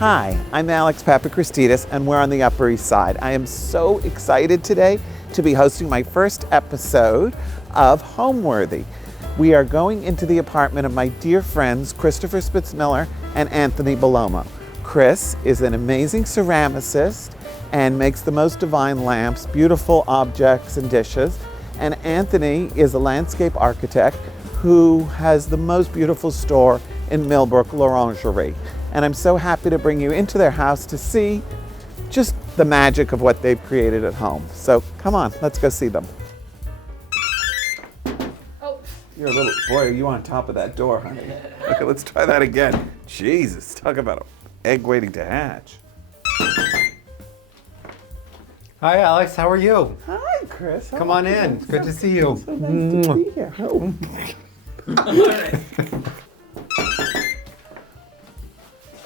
Hi, I'm Alex Papachristidis, and we're on the Upper East Side. I am so excited today to be hosting my first episode of Homeworthy. We are going into the apartment of my dear friends Christopher Spitzmiller and Anthony Bellomo. Chris is an amazing ceramicist and makes the most divine lamps, beautiful objects and dishes. And Anthony is a landscape architect who has the most beautiful store in Millbrook, L'Orangerie. And I'm so happy to bring you into their house to see just the magic of what they've created at home. So come on, let's go see them. Oh. You're a little, boy, are you on top of that door, honey? Okay, let's try that again. Jesus, talk about an egg waiting to hatch. Hi, Alex. How are you? Hi, Chris. Come on in. Good to see you. So nice to be here. Oh.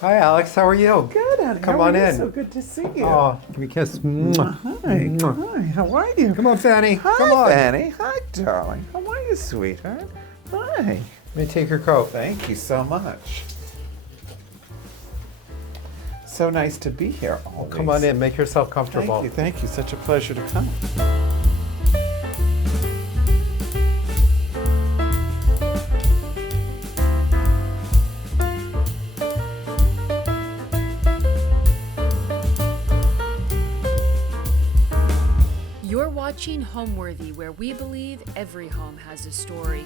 Hi, Alex. How are you? Good, honey. Come How are on you? in. So good to see you. Oh, give me a kiss. Hi. Hi. How are you? Come on, Fanny. Hi, Come on. Fanny. Hi, darling. How are you, sweetheart? Hi. Let me take your coat. Thank you so much. So nice to be here always. Come on in. Make yourself comfortable. Thank you. Thank you. Such a pleasure to come. You're watching Homeworthy, where we believe every home has a story.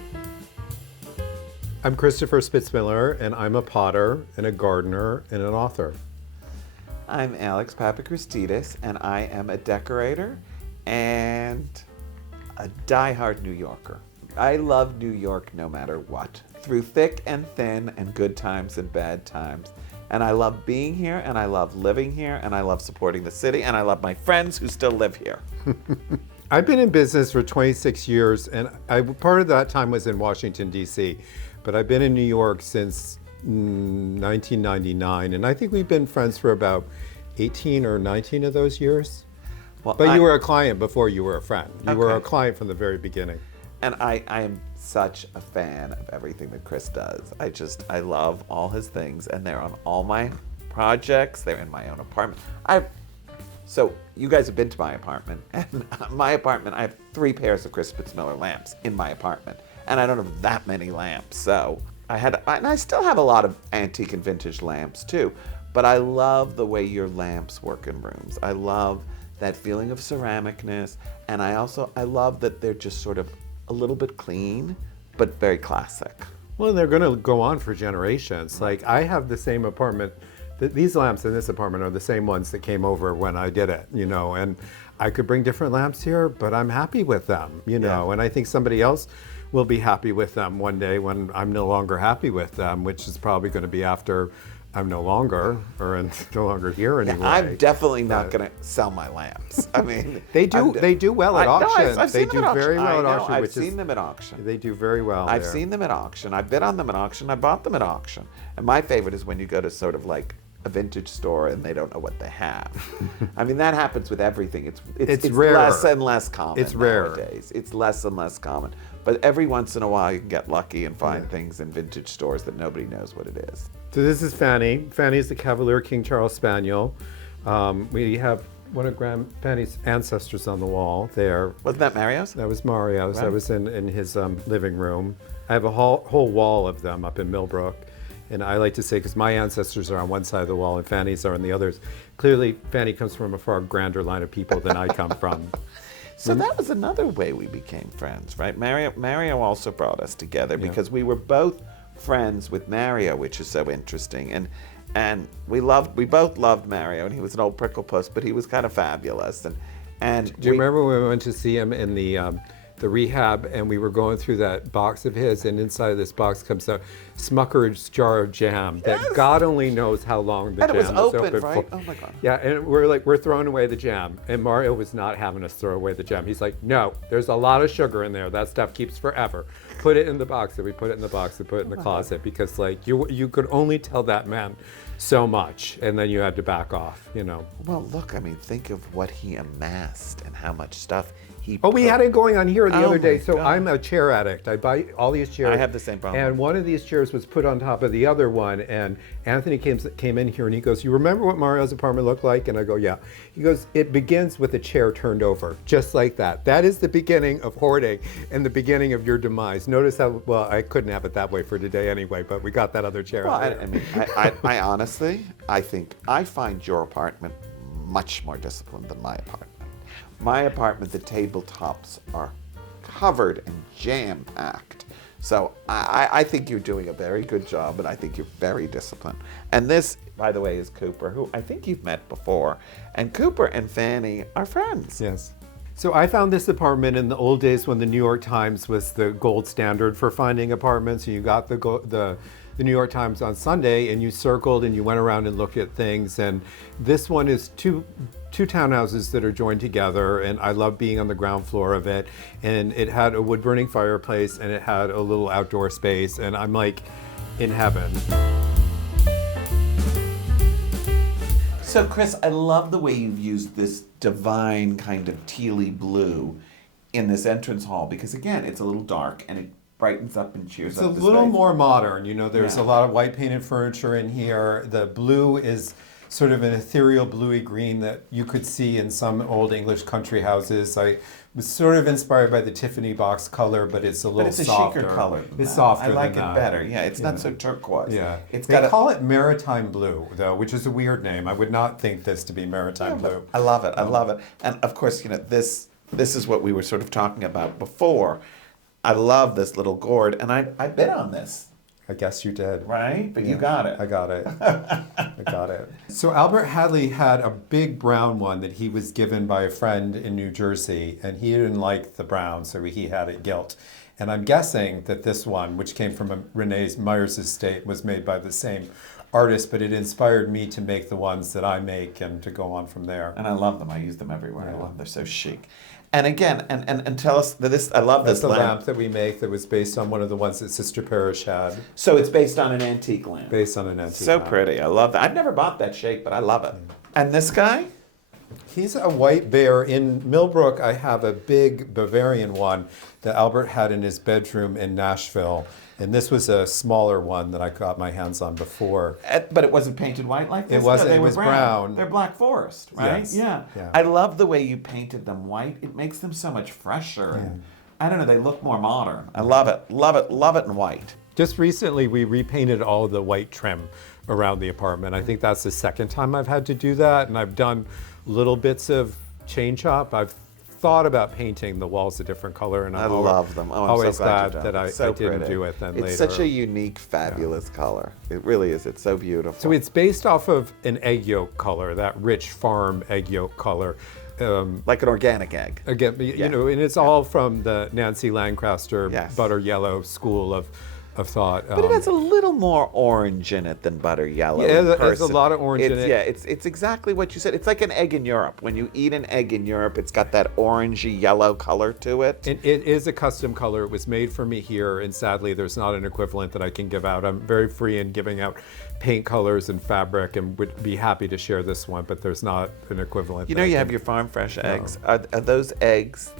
I'm Christopher Spitzmiller, and I'm a potter and a gardener and an author. I'm Alex Papachristidis, and I am a decorator and a diehard New Yorker. I love New York no matter what, through thick and thin and good times and bad times. And I love being here, and I love living here, and I love supporting the city, and I love my friends who still live here. I've been in business for 26 years, and part of that time was in Washington, D.C., but I've been in New York since 1999, and I think we've been friends for about 18 or 19 of those years. Well, But you were a client before you were a friend. You were a Okay. client from the very beginning. And I am such a fan of everything that Chris does. I love all his things, and they're on all my projects. They're in my own apartment. So you guys have been to my apartment, and my apartment, I have 3 pairs of Chris Spitzmiller lamps in my apartment, and I don't have that many lamps. So and I still have a lot of antique and vintage lamps too, but I love the way your lamps work in rooms. I love that feeling of ceramicness, and I love that they're just sort of a little bit clean, but very classic. Well, they're going to go on for generations. Like, I have the same apartment. These lamps in this apartment are the same ones that came over when I did it, and I could bring different lamps here, but I'm happy with them, Yeah. and I think somebody else will be happy with them one day when I'm no longer happy with them, which is probably going to be after I'm no longer here anymore. I'm definitely not going to sell my lamps. I mean, They do well at auction. I've They seen do them at very auction. well at I know, auction. I've seen them at auction. They do very well. I've there. seen them at auction. I've bid on them at auction. I bought them at auction. And my favorite is when you go to sort of like a vintage store and they don't know what they have. I mean, that happens with everything. It's rarer. less and less common It's rare. nowadays. It's less and less common. But every once in a while you can get lucky and find things in vintage stores that nobody knows what it is. So this is Fanny. Fanny is the Cavalier King Charles Spaniel. We have one of Fanny's ancestors on the wall there. Wasn't that Mario's? That was Mario's. Right. That was in his living room. I have a whole wall of them up in Millbrook. And I like to say, because my ancestors are on one side of the wall and Fanny's are on the others, clearly Fanny comes from a far grander line of people than I come from. So that was another way we became friends, right? Mario also brought us together because we were both friends with Mario, which is so interesting. And we both loved Mario, and he was an old prickle puss, but he was kind of fabulous. And Do you remember when we went to see him in the rehab, and we were going through that box of his, and inside of this box comes a Smucker's jar of jam that God only knows how long the And jam it was open, open right? for. Oh my God. Yeah, and we're throwing away the jam, and Mario was not having us throw away the jam. He's like, no, there's a lot of sugar in there. That stuff keeps forever. Put it in the box. And we put it in the box and put it in the closet because like you could only tell that man so much, and then you had to back off. Well, look, I mean, think of what he amassed and how much stuff he Oh, we had it going on here the Oh other day. my So God. I'm a chair addict. I buy all these chairs. I have the same problem. And one of these chairs was put on top of the other one. And Anthony came in here and he goes, "You remember what Mario's apartment looked like?" And I go, "Yeah." He goes, "It begins with a chair turned over, just like that. That is the beginning of hoarding and the beginning of your demise." Notice how, well, I couldn't have it that way for today anyway, but we got that other chair. Well, out there. I mean, I honestly, I think I find your apartment much more disciplined than my apartment. My apartment, the tabletops are covered and jam-packed. So I think you're doing a very good job, and I think you're very disciplined. And this, by the way, is Cooper, who I think you've met before. And Cooper and Fanny are friends. Yes. So I found this apartment in the old days when the New York Times was the gold standard for finding apartments. And you got the New York Times on Sunday, and you circled and you went around and looked at things. And this one is two townhouses that are joined together, and I love being on the ground floor of it. And it had a wood burning fireplace, and it had a little outdoor space, and I'm like in heaven. So Chris, I love the way you've used this divine kind of tealy blue in this entrance hall, because again, it's a little dark and it brightens up and cheers It's up a the little space. more modern. You know, there's Yeah. a lot of white painted furniture in here. The blue is sort of an ethereal bluey green that you could see in some old English country houses. I was sort of inspired by the Tiffany box color, but it's a little But it's a softer. chicer color. than It's that. softer I like than it that. better. Yeah, it's not so turquoise. Yeah, It's they got a, call it maritime blue though, which is a weird name. I would not think this to be maritime blue. I love it. I love it. And of course, you know, this is what we were sort of talking about before. I love this little gourd, and I've been on this, I guess you did. right? But you got it. I got it. I got it. So Albert Hadley had a big brown one that he was given by a friend in New Jersey, and he didn't like the brown, so he had it gilt. And I'm guessing that this one, which came from Renee Meyer's estate, was made by the same artist, but it inspired me to make the ones that I make and to go on from there. And I love them. I use them everywhere. I Yeah. love them. They're so chic. And again, and tell us that this. I love That's this the lamp. lamp that we make that was based on one of the ones that Sister Parrish had, So it's based on an antique lamp. based on an antique So lamp. pretty. I love that. I've never bought that shape, but I love it. And this guy? He's a white bear. In Millbrook, I have a big Bavarian one that Albert had in his bedroom in Nashville. And this was a smaller one that I got my hands on before. But it wasn't painted white like this? It wasn't, No, they it were was brown. They're Black Forest, right? Yes. Yeah. Yeah. I love the way you painted them white. It makes them so much fresher. And I don't know, they look more modern. I love it. Love it. Love it in white. Just recently, we repainted all of the white trim around the apartment. I think that's the second time I've had to do that. And I've done little bits of chain chop. I've thought about painting the walls a different color, and I I'm love them. Oh, I'm always so glad glad you've done that it. I So didn't pretty. do it then It's later. such a unique, fabulous color. It really is. It's so beautiful. So it's based off of an egg yolk color, that rich farm egg yolk color. like an organic egg. Again, Yeah. you know, and it's all from the Nancy Lancaster Yes. butter yellow school of thought. But it has a little more orange in it than butter yellow. Yeah, in there's a person. lot of orange in it. Yeah, it's exactly what you said. It's like an egg in Europe. When you eat an egg in Europe, it's got that orangey yellow color to it. It is a custom color. It was made for me here, and sadly, there's not an equivalent that I can give out. I'm very free in giving out paint colors and fabric, and would be happy to share this one, but there's not an equivalent. You that know, I you can- have your farm fresh eggs. Are those eggs?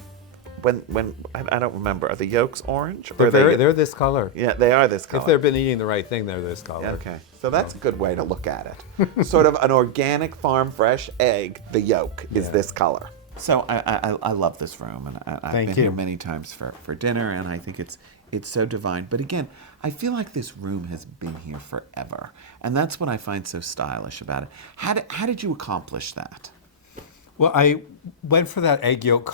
When I don't remember. Are the yolks orange? Or They're this color. Yeah, they are this color. If they've been eating the right thing, they're this color. Yeah, okay, so that's a good way to look at it. Sort of an organic farm fresh egg. The yolk is Yeah. this color. So I love this room, and I've Thank been you. here many times for dinner, and I think it's so divine. But again, I feel like this room has been here forever, and that's what I find so stylish about it. How did you accomplish that? Well, I went for that egg yolk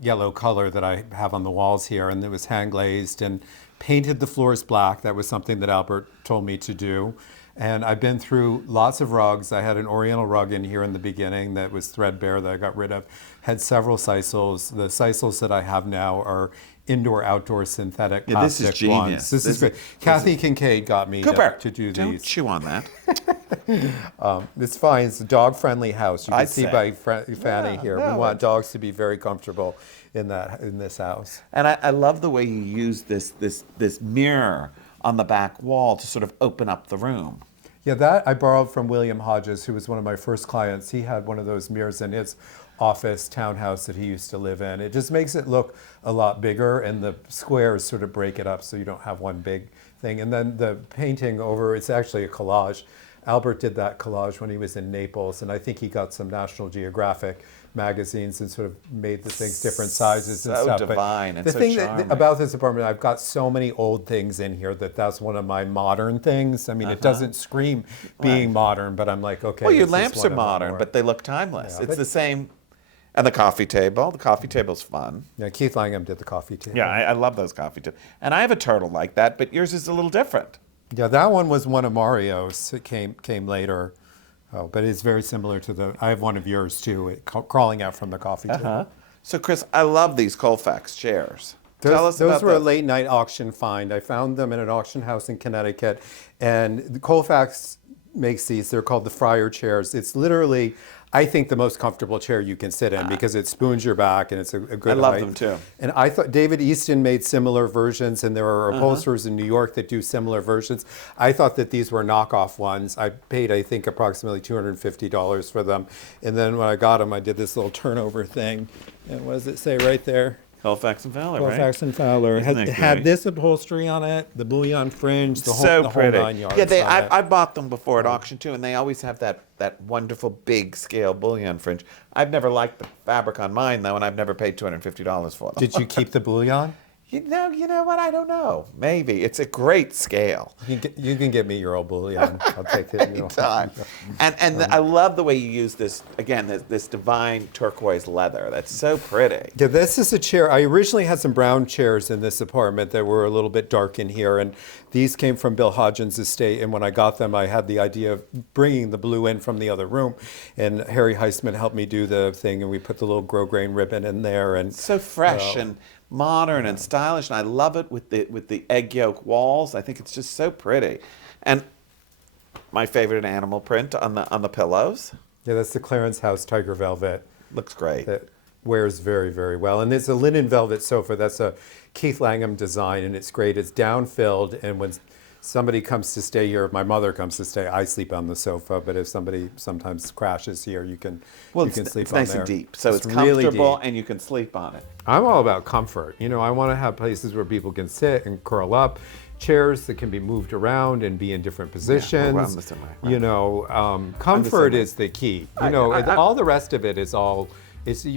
yellow color that I have on the walls here, and it was hand glazed and painted the floors black. That was something that Albert told me to do. And I've been through lots of rugs. I had an oriental rug in here in the beginning that was threadbare that I got rid of. Had several sisals. The sisals that I have now are indoor-outdoor synthetic Yeah, this is plastic ones. genius. This is great. Kathy Kincaid got me Cooper, to do don't these. chew on that. It's fine. It's a dog-friendly house. You can I'd see say. by Fanny Yeah, here. no, We want dogs to be very comfortable in this house. And I love the way you use this mirror on the back wall to sort of open up the room. Yeah, that I borrowed from William Hodges, who was one of my first clients. He had one of those mirrors in his office townhouse that he used to live in. It just makes it look a lot bigger, and the squares sort of break it up so you don't have one big thing. And then the painting over, it's actually a collage. Albert did that collage when he was in Naples, and I think he got some National Geographic magazines and sort of made the things different sizes and stuff. So divine and the so thing charming. about this apartment, I've got so many old things in here that's one of my modern things. I mean, it doesn't scream being modern, but I'm like, okay. Well, your this is lamps one are of the modern, more- but they look timeless. Yeah, It's but- the same. And the coffee table. The coffee table's fun. Yeah, Keith Langham did the coffee table. Yeah, I love those coffee tables. And I have a turtle like that, but yours is a little different. Yeah, that one was one of Mario's. It came later. Oh, but it's very similar to I have one of yours too, crawling out from the coffee table. So, Chris, I love these Colfax chairs. Tell us Those about were a those. late night auction find. I found them in an auction house in Connecticut, and the Colfax makes these. They're called the Friar chairs. It's literally, I think, the most comfortable chair you can sit in because it spoons your back and it's a good I love height. them too. And I thought David Easton made similar versions, and there are upholsterers in New York that do similar versions. I thought that these were knockoff ones. I paid, I think, approximately $250 for them. And then when I got them, I did this little turnover thing. And what does it say right there? Colfax and Fowler, right? Colfax and Fowler. Isn't It that had great? this upholstery on it, the bullion fringe, the So whole pretty. 9 yards. Yeah, on it. I bought them before at auction too, and they always have that wonderful big scale bullion fringe. I've never liked the fabric on mine though, and I've never paid $250 for them. Did you keep the bullion? You know what? I don't know. Maybe it's a great scale. You can get me your old bullion. I'll take it. Anytime. And I love the way you use this again. This divine turquoise leather. That's so pretty. Yeah, this is a chair. I originally had some brown chairs in this apartment that were a little bit dark in here, and these came from Bill Hodgins' estate. And when I got them, I had the idea of bringing the blue in from the other room, and Harry Heisman helped me do the thing, and we put the little grosgrain ribbon in there, and So fresh and modern and stylish, and I love it with the egg yolk walls. I think it's just so pretty. And my favorite animal print on the pillows. yeah, that's the Clarence House Tiger Velvet. Looks great. That wears very, very well. And it's a linen velvet sofa. That's a Keith Langham design, and it's great. It's down-filled, and when somebody comes to stay here, if my mother comes to stay, I sleep on the sofa, but if somebody sometimes crashes here, you can sleep it's on nice there. and deep, so it's really comfortable deep. and you can sleep on it. I'm all about comfort. You know, I want to have places where people can sit and curl up, chairs that can be moved around and be in different positions. well, I'm the same way, right. You know, comfort way. is the key. You know, all the rest of it is all.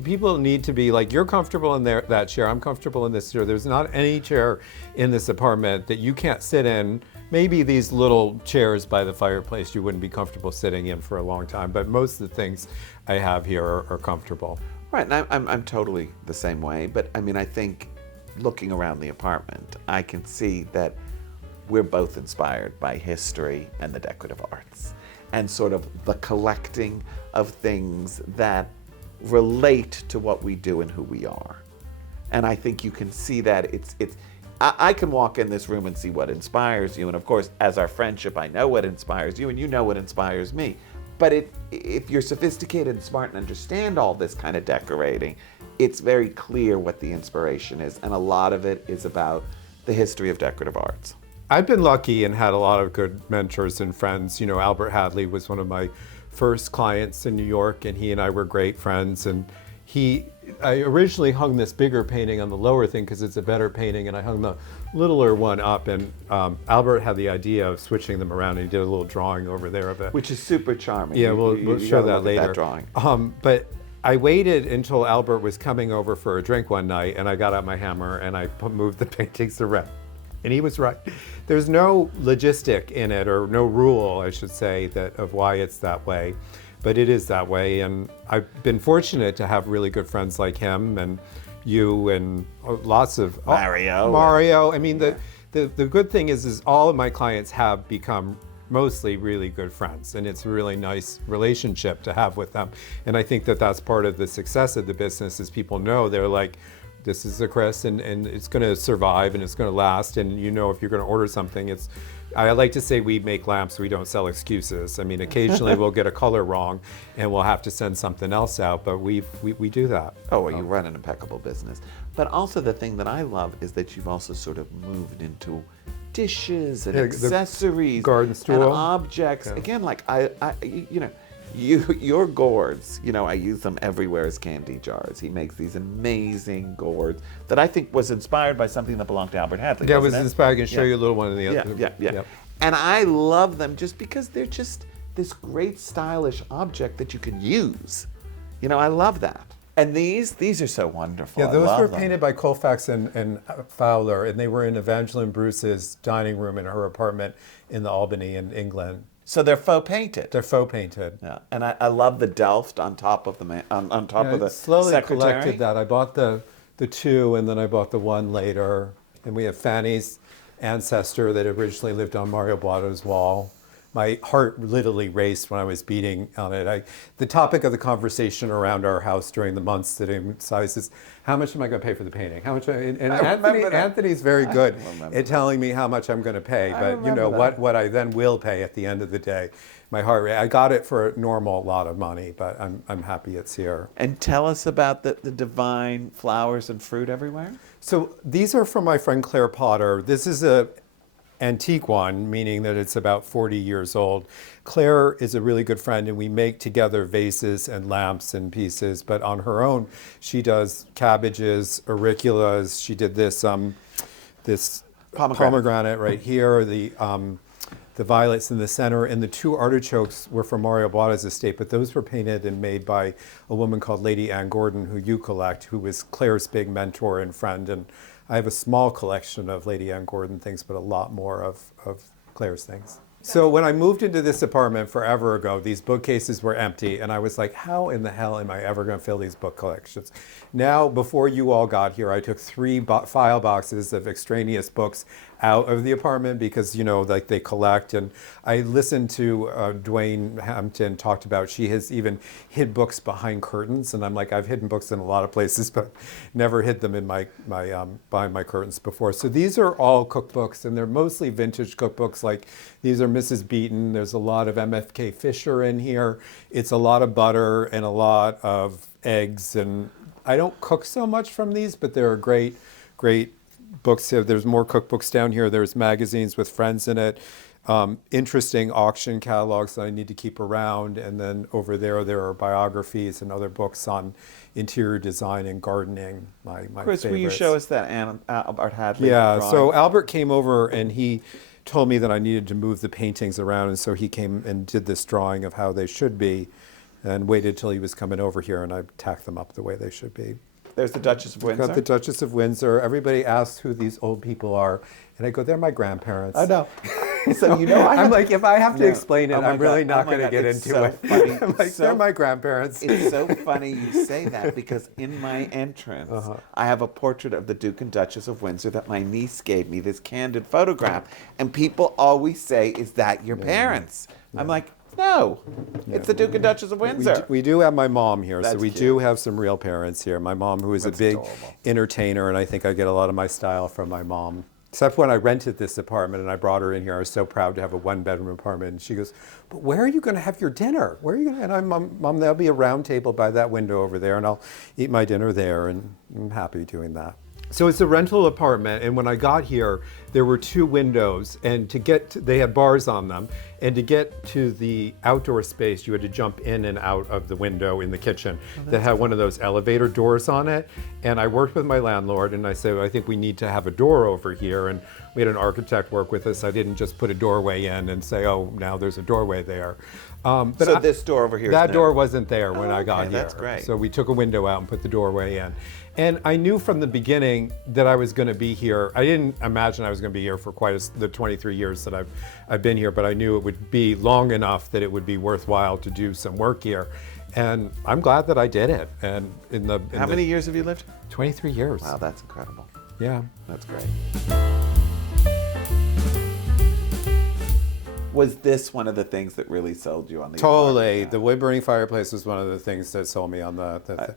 People need to be like, you're comfortable in that chair. I'm comfortable in this chair. There's not any chair in this apartment that you can't sit in. Maybe these little chairs by the fireplace you wouldn't be comfortable sitting in for a long time, but most of the things I have here are comfortable. Right, and I'm totally the same way, but I mean, I think looking around the apartment, I can see that we're both inspired by history and the decorative arts, and sort of the collecting of things that relate to what we do and who we are. And I think you can see that I can walk in this room and see what inspires you, and of course, as our friendship, I know what inspires you, and you know what inspires me. But if you're sophisticated and smart and understand all this kind of decorating, it's very clear what the inspiration is, and a lot of it is about the history of decorative arts. I've been lucky and had a lot of good mentors and friends. You know, Albert Hadley was one of my first clients in New York, and he and I were great friends. And I originally hung this bigger painting on the lower thing because it's a better painting, and I hung the littler one up. And Albert had the idea of switching them around, and he did a little drawing over there of it. Which is super charming. Yeah, we'll show that later. That drawing. But I waited until Albert was coming over for a drink one night, and I got out my hammer and I moved the paintings around. And he was right. There's no logistic in it, or no rule, I should say, of why it's that way. But it is that way, and I've been fortunate to have really good friends like him and you and lots of Mario. I mean, the good thing is all of my clients have become mostly really good friends, and it's a really nice relationship to have with them. And I think that's part of the success of the business, is people know they're like, this is a Chris, and it's going to survive and it's going to last. And you know, if you're going to order something, I like to say we make lamps, we don't sell excuses. I mean, occasionally we'll get a color wrong and we'll have to send something else out, but we do that. Oh, well, you run an impeccable business. But also the thing that I love is that you've also sort of moved into dishes and accessories, garden stool. and objects. Yeah. Again, like Your gourds, I use them everywhere as candy jars. He makes these amazing gourds that I think was inspired by something that belonged to Albert Hadley. Yeah, it was wasn't inspired. I can show you a little one in the Yeah, other. yeah. Yep. And I love them just because they're just this great stylish object that you can use. I love that. And these are so wonderful. Yeah, I those love were them. painted by Colfax and Fowler, and they were in Evangeline Bruce's dining room in her apartment in the Albany in England. So they're faux painted. They're faux painted. Yeah, and I love the Delft on top of the on top of the slowly secretary. collected that. I bought the two, and then I bought the one later. And we have Fanny's ancestor that originally lived on Mario Buatta's wall. My heart literally raced when I was beating on it. The topic of the conversation around our house during the months that I decided is, how much am I going to pay for the painting? How much? And Anthony's very good at telling me how much I'm going to pay. But what I then will pay at the end of the day. My heart rate. I got it for a normal lot of money, but I'm happy it's here. And tell us about the divine flowers and fruit everywhere. So these are from my friend Claire Potter. This is a antique one, meaning that it's about 40 years old. Claire is a really good friend, and we make together vases and lamps and pieces, but on her own, she does cabbages, auriculas. She did this pomegranate right here, the violets in the center, and the two artichokes were from Mario Buatta's estate, but those were painted and made by a woman called Lady Anne Gordon, who you collect, who was Claire's big mentor and friend. And I have a small collection of Lady Anne Gordon things, but a lot more of Claire's things. So when I moved into this apartment forever ago, these bookcases were empty, and I was like, how in the hell am I ever going to fill these book collections? Now, before you all got here, I took 3 file boxes of extraneous books out of the apartment because, like they collect. And I listened to Dwayne Hampton talked about she has even hid books behind curtains. And I'm like, I've hidden books in a lot of places, but never hid them in behind my curtains before. So these are all cookbooks, and they're mostly vintage cookbooks. Like these are Mrs. Beaton. There's a lot of MFK Fisher in here. It's a lot of butter and a lot of eggs. And I don't cook so much from these, but they're great books. There's more cookbooks down here. There's magazines with friends in it. Interesting auction catalogs that I need to keep around. And then over there are biographies and other books on interior design and gardening, my Chris, favorites. will you show us that Albert Hadley Yeah, drawing? so Albert came over and he told me that I needed to move the paintings around. And so he came and did this drawing of how they should be and waited till he was coming over here, and I tacked them up the way they should be. There's the Duchess of Windsor. Got the Duchess of Windsor. Everybody asks who these old people are, and I go, they're my grandparents. I know. So I'm like, if I have to explain it, Oh my I'm really God. not Oh my going to God. get It's into so it. funny. I'm like, they're my grandparents. It's so funny you say that because in my entrance, I have a portrait of the Duke and Duchess of Windsor that my niece gave me, this candid photograph, and people always say, is that your parents? I'm like, no, it's the Duke and Duchess of Windsor. We do have my mom here, so That's we cute. do have some real parents here. My mom, who is a big entertainer, and I think I get a lot of my style from my mom. Except when I rented this apartment and I brought her in here, I was so proud to have a 1-bedroom apartment. And she goes, but where are you going to have your dinner? Where are you going to? And I'm, Mom, there'll be a round table by that window over there, and I'll eat my dinner there, and I'm happy doing that. So it's a rental apartment, and when I got here, there were 2 windows, and they had bars on them, and to get to the outdoor space, you had to jump in and out of the window in the kitchen that had one of those elevator doors on it. And I worked with my landlord, and I said, I think we need to have a door over here, and we had an architect work with us. I didn't just put a doorway in and say, oh, now there's a doorway there. So this door over here. That door wasn't there when I got here. That's great. So we took a window out and put the doorway in. And I knew from the beginning that I was going to be here. I didn't imagine I was going to be here for quite the 23 years that I've been here, but I knew it would be long enough that it would be worthwhile to do some work here. And I'm glad that I did it. And How many years have you lived? 23 years. Wow, that's incredible. Yeah. That's great. Was this one of the things that really sold you on the Totally. apartment? The wood-burning fireplace was one of the things that sold me on the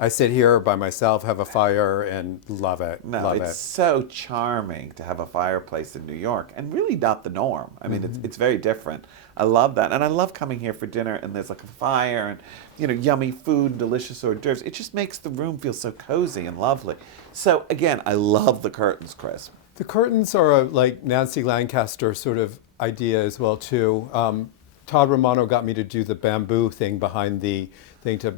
I sit here by myself, have a fire, and love it. No, love it's it. so charming to have a fireplace in New York, and really not the norm. I mean, it's very different. I love that, and I love coming here for dinner, and there's like a fire, and yummy food, delicious hors d'oeuvres. It just makes the room feel so cozy and lovely. So again, I love the curtains, Chris. The curtains are a like Nancy Lancaster sort of idea as well too. Todd Romano got me to do the bamboo thing behind the thing to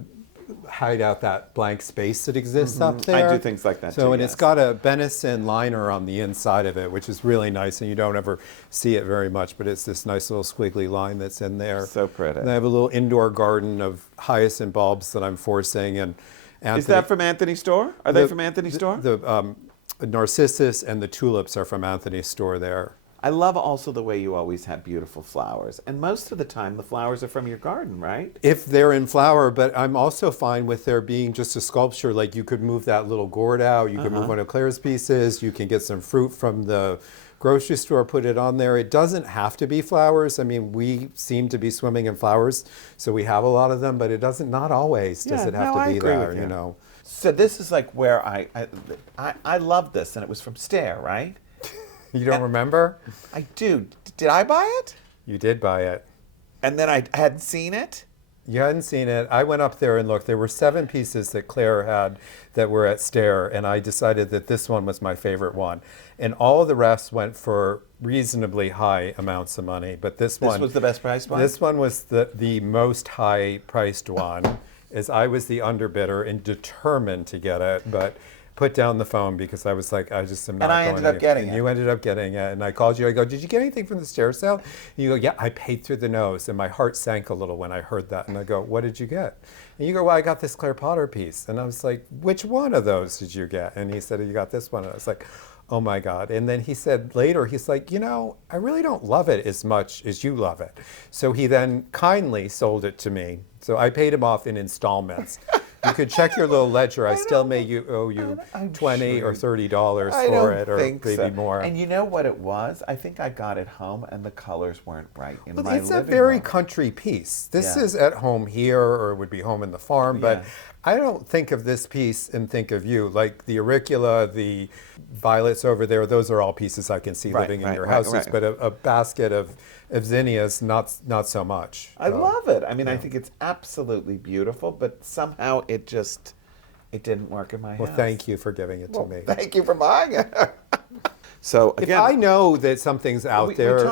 hide out that blank space that exists up there. I do things like that so, too, and yes. it's got a venison liner on the inside of it, which is really nice, and you don't ever see it very much, but it's this nice little squiggly line that's in there. So pretty. And I have a little indoor garden of hyacinth bulbs that I'm forcing, and Is that from Anthony's store? Are they from Anthony's store? The narcissus and the tulips are from Anthony's store there. I love also the way you always have beautiful flowers. And most of the time, the flowers are from your garden, right? If they're in flower, but I'm also fine with there being just a sculpture. Like you could move that little gourd out, you could move one of Claire's pieces, you can get some fruit from the grocery store, put it on there. It doesn't have to be flowers. I mean, we seem to be swimming in flowers, so we have a lot of them, but it doesn't, not always does it have to be there, you know. So this is like where I love this, and it was from Stair, right? You don't remember? I do. Did I buy it? You did buy it. And then I hadn't seen it? You hadn't seen it. I went up there and looked. There were 7 pieces that Claire had that were at Stair, and I decided that this one was my favorite one. And all of the rest went for reasonably high amounts of money, but this one... This was the best priced one? This one was the most high-priced one, as I was the underbidder and determined to get it, but... put down the phone because I was like, I just am not going to. And I ended up getting it. You ended up getting it. And I called you. I go, did you get anything from the Stair sale? And you go, yeah, I paid through the nose. And my heart sank a little when I heard that. And I go, what did you get? And you go, well, I got this Claire Potter piece. And I was like, which one of those did you get? And he said, you got this one. And I was like, oh my God. And then he said later, he's like, you know, I really don't love it as much as you love it. So he then kindly sold it to me. So I paid him off in installments. You could check your little ledger. I still owe you $20 or $30 for it, or maybe more. And you know what it was? I think I got it home, and the colors weren't right in my living room. It's a very country piece. This is at home here, or it would be home in the farm, but I don't think of this piece and think of you. Like the auricula, the violets over there, those are all pieces I can see living in your houses, but a basket of zinnias, not so much. I love it. I mean, I think it's absolutely beautiful, but somehow it didn't work in my house. Well, thank you for giving it to me. Thank you for buying it. So again, if I know that something's out there, we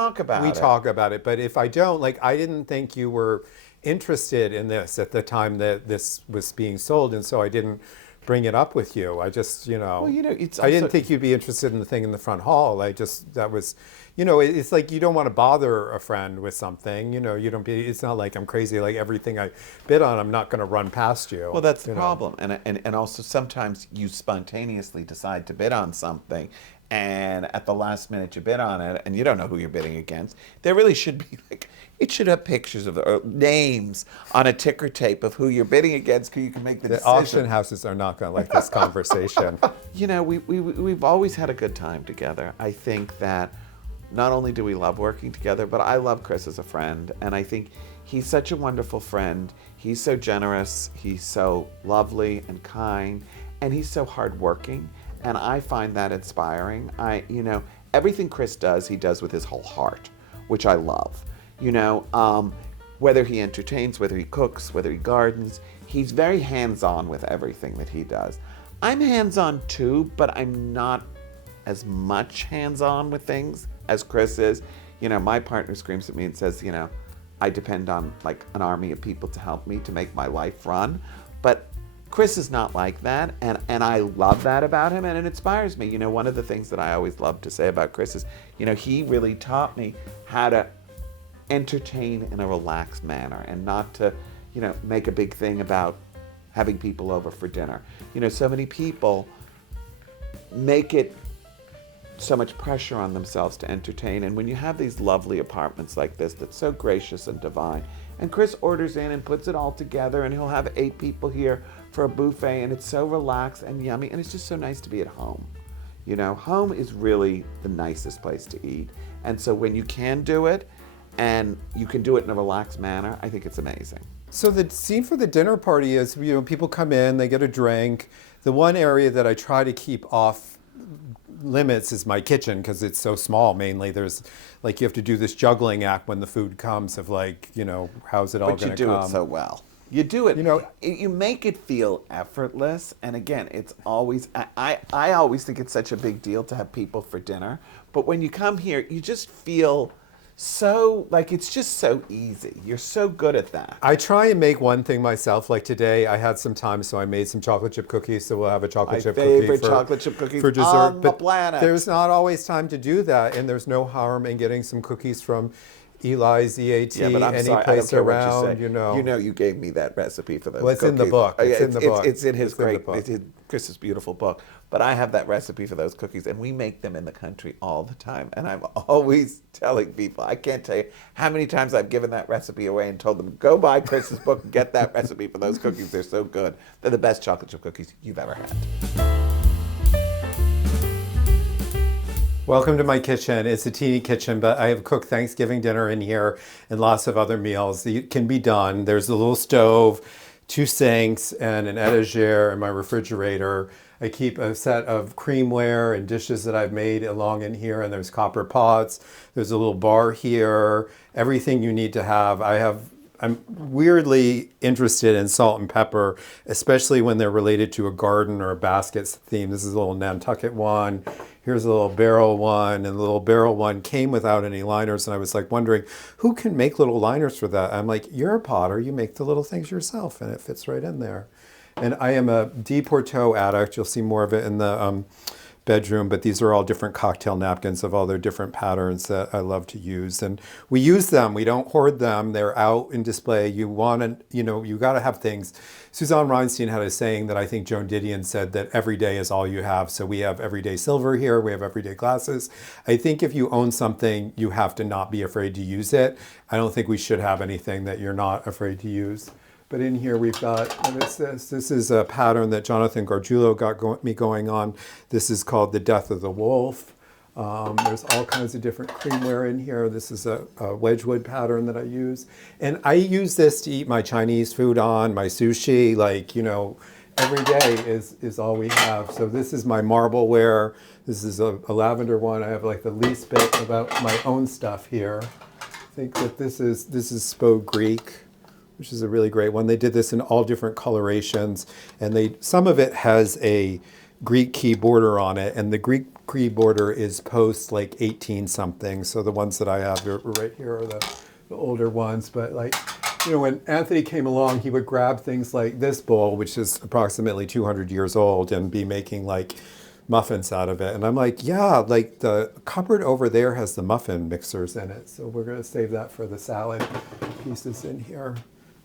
talk about it. But if I don't, like, I didn't think you were interested in this at the time that this was being sold, and so I didn't bring it up with you. I just, you know, I didn't think you'd be interested in the thing in the front hall. That was, you know, it's like you don't want to bother a friend with something. You know, it's not like I'm crazy. Like everything I bid on, I'm not going to run past you. Well, that's the problem. And also sometimes you spontaneously decide to bid on something, and at the last minute you bid on it, and you don't know who you're bidding against. There really should be it should have pictures of or names on a ticker tape of who you're bidding against, who you can make the decision. Auction houses are not going to like this conversation. You know, we've always had a good time together. I think that not only do we love working together, but I love Chris as a friend, and I think he's such a wonderful friend. He's so generous, he's so lovely and kind, and he's so hardworking, and I find that inspiring. Everything Chris does, he does with his whole heart, which I love. Whether he entertains, whether he cooks, whether he gardens, he's very hands-on with everything that he does. I'm hands-on too, but I'm not as much hands-on with things as Chris is. My partner screams at me and says, I depend on like an army of people to help me to make my life run. But Chris is not like that, and I love that about him, and it inspires me. One of the things that I always love to say about Chris is, he really taught me how to entertain in a relaxed manner and not to, make a big thing about having people over for dinner. So many people make it so much pressure on themselves to entertain, and when you have these lovely apartments like this that's so gracious and divine, and Chris orders in and puts it all together, and he'll have 8 people here for a buffet, and it's so relaxed and yummy, and it's just so nice to be at home. Home is really the nicest place to eat, and so when you can do it, and you can do it in a relaxed manner, I think it's amazing. So the scene for the dinner party is, people come in, they get a drink. The one area that I try to keep off limits is my kitchen, because it's so small. Mainly there's you have to do this juggling act when the food comes of how's it all going to come. But you do it so well. You do it, you make it feel effortless. And again, it's always, I always think it's such a big deal to have people for dinner. But when you come here, you just feel so, like, it's just so easy. You're so good at that. I try and make one thing myself. Like today, I had some time, so I made some chocolate chip cookies. So we'll have a chocolate chip cookie favorite chocolate chip cookies for dessert. on the But planet. there's not always time to do that, and there's no harm in getting some cookies from Eli's EAT, Yeah, but I'm any sorry, I don't place care around, what you say. you know. You know, you gave me that recipe for those Well, it's in the cookies. book. Oh, yeah, It's in the book. It's in his It's in the great, book. it's in Chris's beautiful book. But I have that recipe for those cookies, and we make them in the country all the time. And I'm always telling people, I can't tell you how many times I've given that recipe away and told them, go buy Chris's book and get that recipe for those cookies. They're so good. They're the best chocolate chip cookies you've ever had. Welcome to my kitchen. It's a teeny kitchen, but I have cooked Thanksgiving dinner in here and lots of other meals. It can be done. There's a little stove, 2 sinks, and an etagere in my refrigerator. I keep a set of creamware and dishes that I've made along in here, and there's copper pots. There's a little bar here. Everything you need to have. I'm weirdly interested in salt and pepper, especially when they're related to a garden or a baskets theme. This is a little Nantucket one. Here's a little barrel one, and the little barrel one came without any liners, and I was like wondering, who can make little liners for that? I'm like, you're a potter, you make the little things yourself, and it fits right in there. And I am a Porto addict. You'll see more of it in the bedroom, but these are all different cocktail napkins of all their different patterns that I love to use. And we use them, we don't hoard them, they're out in display. You want to, you got to have things. Suzanne Reinstein had a saying that I think Joan Didion said, that every day is all you have. So we have everyday silver here, we have everyday glasses. I think if you own something, you have to not be afraid to use it. I don't think we should have anything that you're not afraid to use. But in here we've got, what is this? This is a pattern that Jonathan Gargiulo got me going on. This is called The Death of the Wolf. There's all kinds of different creamware in here. This is a Wedgwood pattern that I use. And I use this to eat my Chinese food on, my sushi, every day is all we have. So this is my marbleware. This is a lavender one. I have like the least bit about my own stuff here. I think that this is Spode Greek, which is a really great one. They did this in all different colorations, and some of it has a Greek key border on it, and the Greek key border is post like 18 something. So the ones that I have right here are the older ones. But when Anthony came along, he would grab things like this bowl, which is approximately 200 years old, and be making like muffins out of it. And I'm like, yeah, like the cupboard over there has the muffin mixers in it. So we're gonna save that for the salad pieces in here.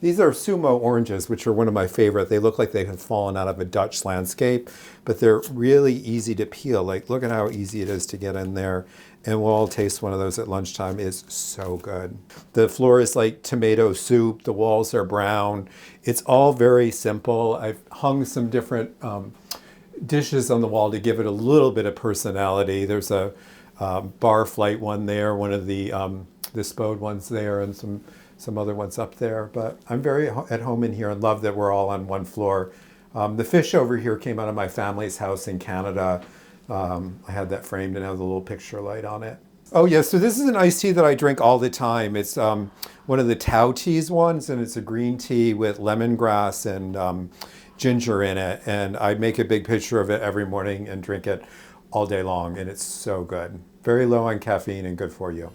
These are sumo oranges, which are one of my favorite. They look like they have fallen out of a Dutch landscape, but they're really easy to peel. Like, look at how easy it is to get in there. And we'll all taste one of those at lunchtime. It's so good. The floor is like tomato soup. The walls are brown. It's all very simple. I've hung some different dishes on the wall to give it a little bit of personality. There's a bar flight one there, one of the Spode ones there, and some other ones up there. But I'm very at home in here and love that we're all on one floor. The fish over here came out of my family's house in Canada. I had that framed and has a little picture light on it. Oh yeah, so this is an iced tea that I drink all the time. It's one of the Tao teas ones, and it's a green tea with lemongrass and ginger in it. And I make a big picture of it every morning and drink it all day long, and it's so good. Very low on caffeine and good for you.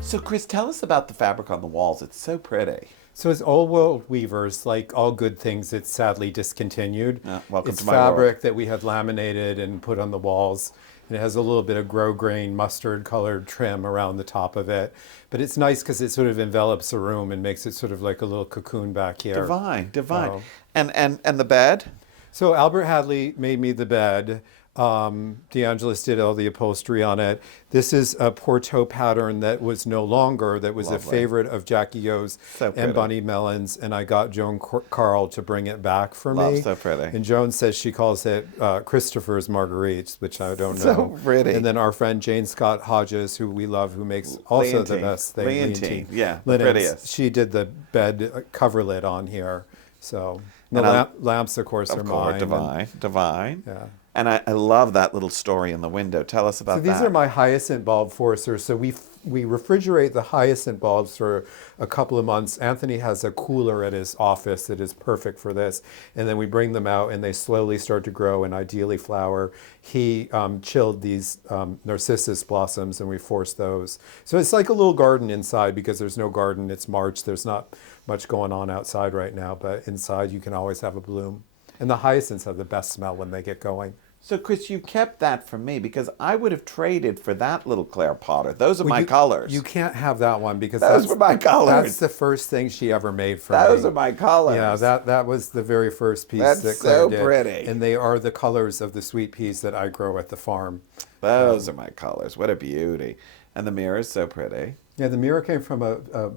So Chris, tell us about the fabric on the walls. It's so pretty. So it's Old World Weavers, like all good things, it's sadly discontinued. Welcome it's to my world. fabric that we have laminated and put on the walls. And it has a little bit of grosgrain mustard colored trim around the top of it. But it's nice because it sort of envelops the room and makes it sort of like a little cocoon back here. Divine. So, And the bed? So Albert Hadley made me the bed. DeAngelis did all the upholstery on it. This is a Porto pattern that was no longer, that was Lovely. a favorite of Jackie O's So pretty. and Bunny Mellon's, and I got Joan Carl to bring it back for me. So pretty. And Joan says she calls it Christopher's Marguerites, which I don't know. So pretty. And then our friend Jane Scott Hodges, who we love, who makes also the best thing. Leontine, yeah, the linens. prettiest. She did the bed coverlet on here. So the lamps, of course, are mine. Divine. Yeah. And I love that little story in the window. Tell us about So that. these are my hyacinth bulb forcers. So we we refrigerate the hyacinth bulbs for a couple of months. Anthony has a cooler at his office that is perfect for this. And then we bring them out and they slowly start to grow and ideally flower. He chilled these narcissus blossoms and we forced those. So it's like a little garden inside because there's no garden. It's March. There's not much going on outside right now, but inside you can always have a bloom. And the hyacinths have the best smell when they get going. So, Chris, you kept that for me because I would have traded for that little Claire Potter. Those are my colors. You can't have that one because those were my colors. That's the first thing she ever made for me. Those are my colors. Yeah, that was the very first piece that's that Claire so did. Pretty. And they are the colors of the sweet peas that I grow at the farm. Those are my colors. What a beauty. And the mirror is so pretty. Yeah, the mirror came from a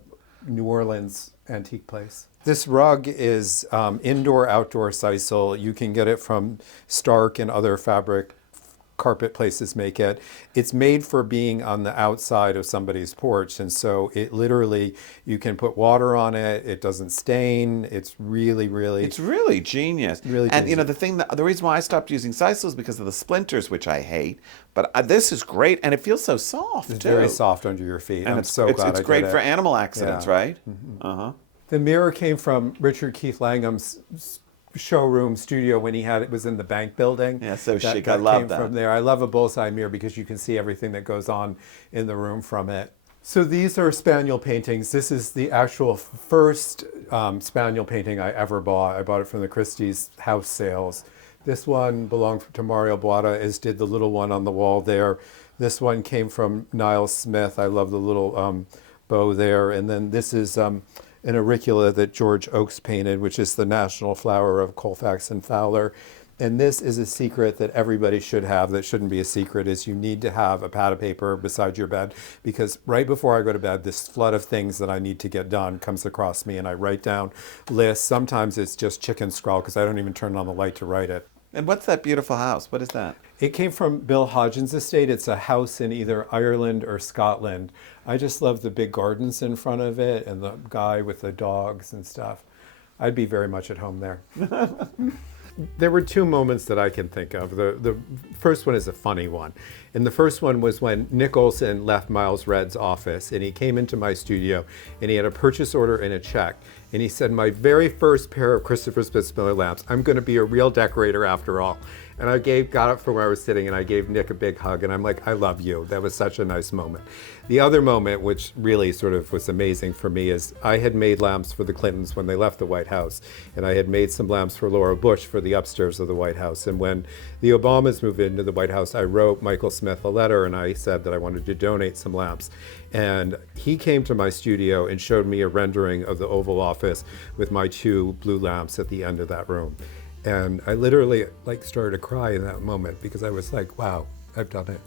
New Orleans antique place. This rug is indoor-outdoor sisal. You can get it from Stark and other fabric carpet places make it. It's made for being on the outside of somebody's porch. And so it literally, you can put water on it. It doesn't stain. It's really, really... It's really genius. Really and, genius. the reason why I stopped using sisal is because of the splinters, which I hate. But this is great, and it feels so soft, It's too. very soft under your feet. And I'm so glad I did it. It's great for animal accidents, Yeah. right? Mm-hmm. Uh-huh. The mirror came from Richard Keith Langham's showroom studio when it was in the bank building. Yeah, so chic. I love that. From there. I love a bullseye mirror because you can see everything that goes on in the room from it. So these are spaniel paintings. This is the actual first spaniel painting I ever bought. I bought it from the Christie's house sales. This one belonged to Mario Buatta, as did the little one on the wall there. This one came from Niles Smith. I love the little bow there. And then this is an auricula that George Oakes painted, which is the national flower of Colfax and Fowler. And this is a secret that everybody should have, that shouldn't be a secret, is you need to have a pad of paper beside your bed, because right before I go to bed, this flood of things that I need to get done comes across me, and I write down lists. Sometimes it's just chicken scrawl because I don't even turn on the light to write it. And what's that beautiful house? What is that? It came from Bill Hodgins' estate. It's a house in either Ireland or Scotland. I just love the big gardens in front of it and the guy with the dogs and stuff. I'd be very much at home there. There were two moments that I can think of. The first one is a funny one. And the first one was when Nick Olson left Miles Redd's office and he came into my studio and he had a purchase order and a check. And he said, my very first pair of Christopher Spitzmiller lamps, I'm going to be a real decorator after all. And I got up from where I was sitting and I gave Nick a big hug and I'm like, I love you. That was such a nice moment. The other moment, which really sort of was amazing for me, is I had made lamps for the Clintons when they left the White House. And I had made some lamps for Laura Bush for the upstairs of the White House. And when the Obamas moved into the White House, I wrote Michael Smith a letter and I said that I wanted to donate some lamps. And he came to my studio and showed me a rendering of the Oval Office with my two blue lamps at the end of that room. And I literally started to cry in that moment because I was like, wow, I've done it.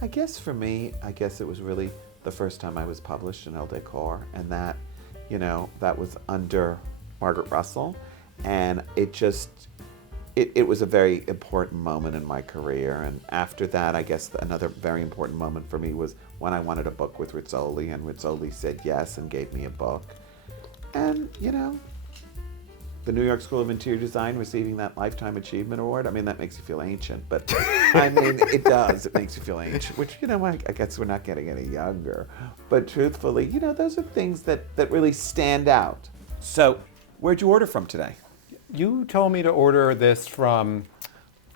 I guess for me, it was really the first time I was published in Elle Decor, and that, that was under Margaret Russell. And it was a very important moment in my career. And after that, I guess another very important moment for me was when I wanted a book with Rizzoli, and Rizzoli said yes and gave me a book. And, the New York School of Interior Design receiving that Lifetime Achievement Award, that makes you feel ancient, but it does. It makes you feel ancient, which, I guess we're not getting any younger. But truthfully, those are things that really stand out. So, where'd you order from today? You told me to order this from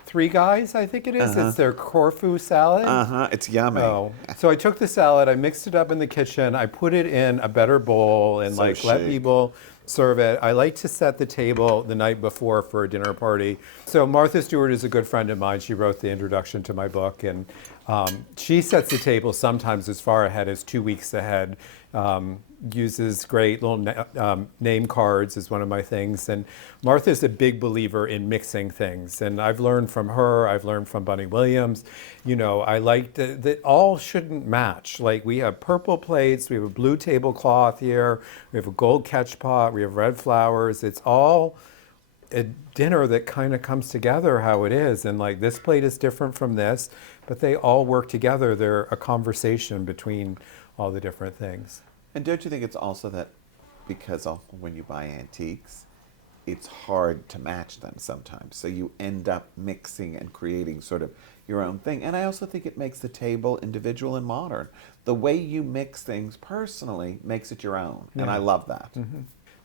Three Guys, I think it is. It's their Corfu salad. It's yummy. Oh. So I took the salad, I mixed it up in the kitchen, I put it in a better bowl and let people serve it. I like to set the table the night before for a dinner party. So Martha Stewart is a good friend of mine. She wrote the introduction to my book, and she sets the table sometimes as far ahead as 2 weeks ahead. Uses great little name cards is one of my things. And Martha's a big believer in mixing things. And I've learned from her, I've learned from Bunny Williams. I like that all shouldn't match. Like we have purple plates, we have a blue tablecloth here, we have a gold catch pot, we have red flowers. It's all a dinner that kind of comes together how it is. And like this plate is different from this, but they all work together. They're a conversation between all the different things. And don't you think it's also that because when you buy antiques, it's hard to match them sometimes. So you end up mixing and creating sort of your own thing. And I also think it makes the table individual and modern. The way you mix things personally makes it your own. And I love that.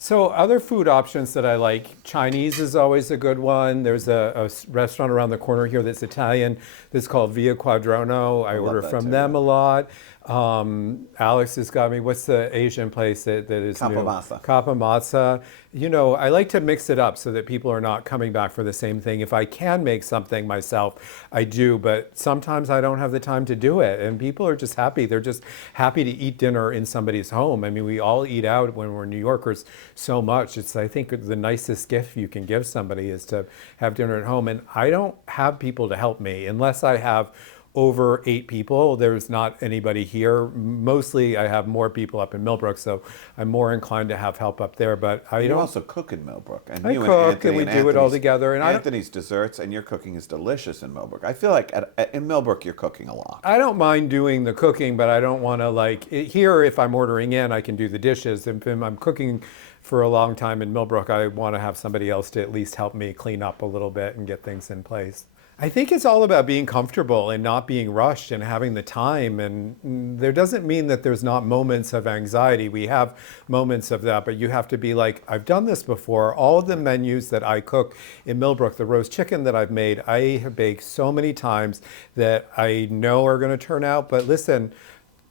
So other food options that I like, Chinese is always a good one. There's a restaurant around the corner here that's Italian that's called Via Quadrono. I order that from too, them a lot. Alex has got me, what's the Asian place that is new? Kapamasa. Kapamasa. You know, I like to mix it up so that people are not coming back for the same thing. If I can make something myself, I do, but sometimes I don't have the time to do it. And people are just happy. They're just happy to eat dinner in somebody's home. I mean, we all eat out when we're New Yorkers so much. It's, I think, the nicest gift you can give somebody is to have dinner at home. And I don't have people to help me unless I have over 8 people. There's not anybody here. Mostly I have more people up in Millbrook, so I'm more inclined to have help up there. But You also cook in Millbrook. And I you cook, Anthony, and we do it all together. And Anthony's desserts and your cooking is delicious in Millbrook. I feel like in Millbrook you're cooking a lot. I don't mind doing the cooking, but I don't want to here, if I'm ordering in, I can do the dishes. If I'm cooking for a long time in Millbrook, I want to have somebody else to at least help me clean up a little bit and get things in place. I think it's all about being comfortable and not being rushed and having the time. And there doesn't mean that there's not moments of anxiety. We have moments of that, but you have to be like, I've done this before. All of the menus that I cook in Millbrook, the roast chicken that I've made, I have baked so many times that I know are going to turn out. But listen,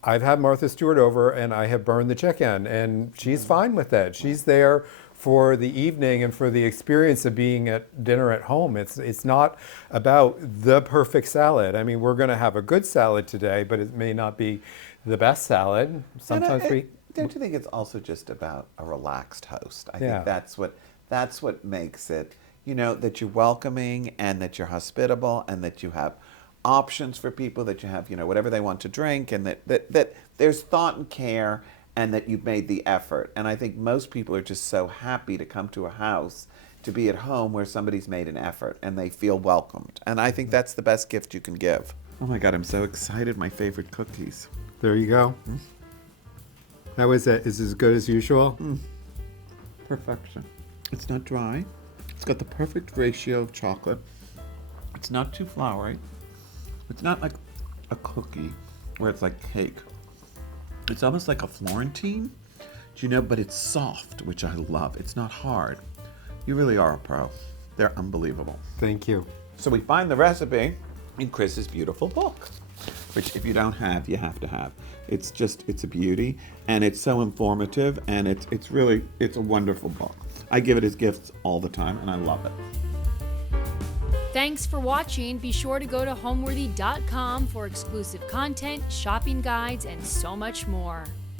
I've had Martha Stewart over and I have burned the chicken and she's fine with it. She's there for the evening and for the experience of being at dinner at home. It's not about the perfect salad. I mean, we're going to have a good salad today, but it may not be the best salad. Sometimes don't you think it's also just about a relaxed host? I Yeah. think that's what makes it, that you're welcoming and that you're hospitable and that you have options for people, that you have, whatever they want to drink, and that there's thought and care, and that you've made the effort. And I think most people are just so happy to come to a house, to be at home where somebody's made an effort and they feel welcomed. And I think that's the best gift you can give. Oh my God, I'm so excited. My favorite cookies. There you go. How is it? Is it as good as usual? Perfection. It's not dry. It's got the perfect ratio of chocolate. It's not too floury. It's not like a cookie where it's like cake. It's almost like a Florentine, but it's soft, which I love. It's not hard. You really are a pro. They're unbelievable. Thank you. So we find the recipe in Chris's beautiful book, which if you don't have, you have to have. It's a beauty, and it's so informative, and it's a wonderful book. I give it as gifts all the time, and I love it. Thanks for watching. Be sure to go to homeworthy.com for exclusive content, shopping guides, and so much more.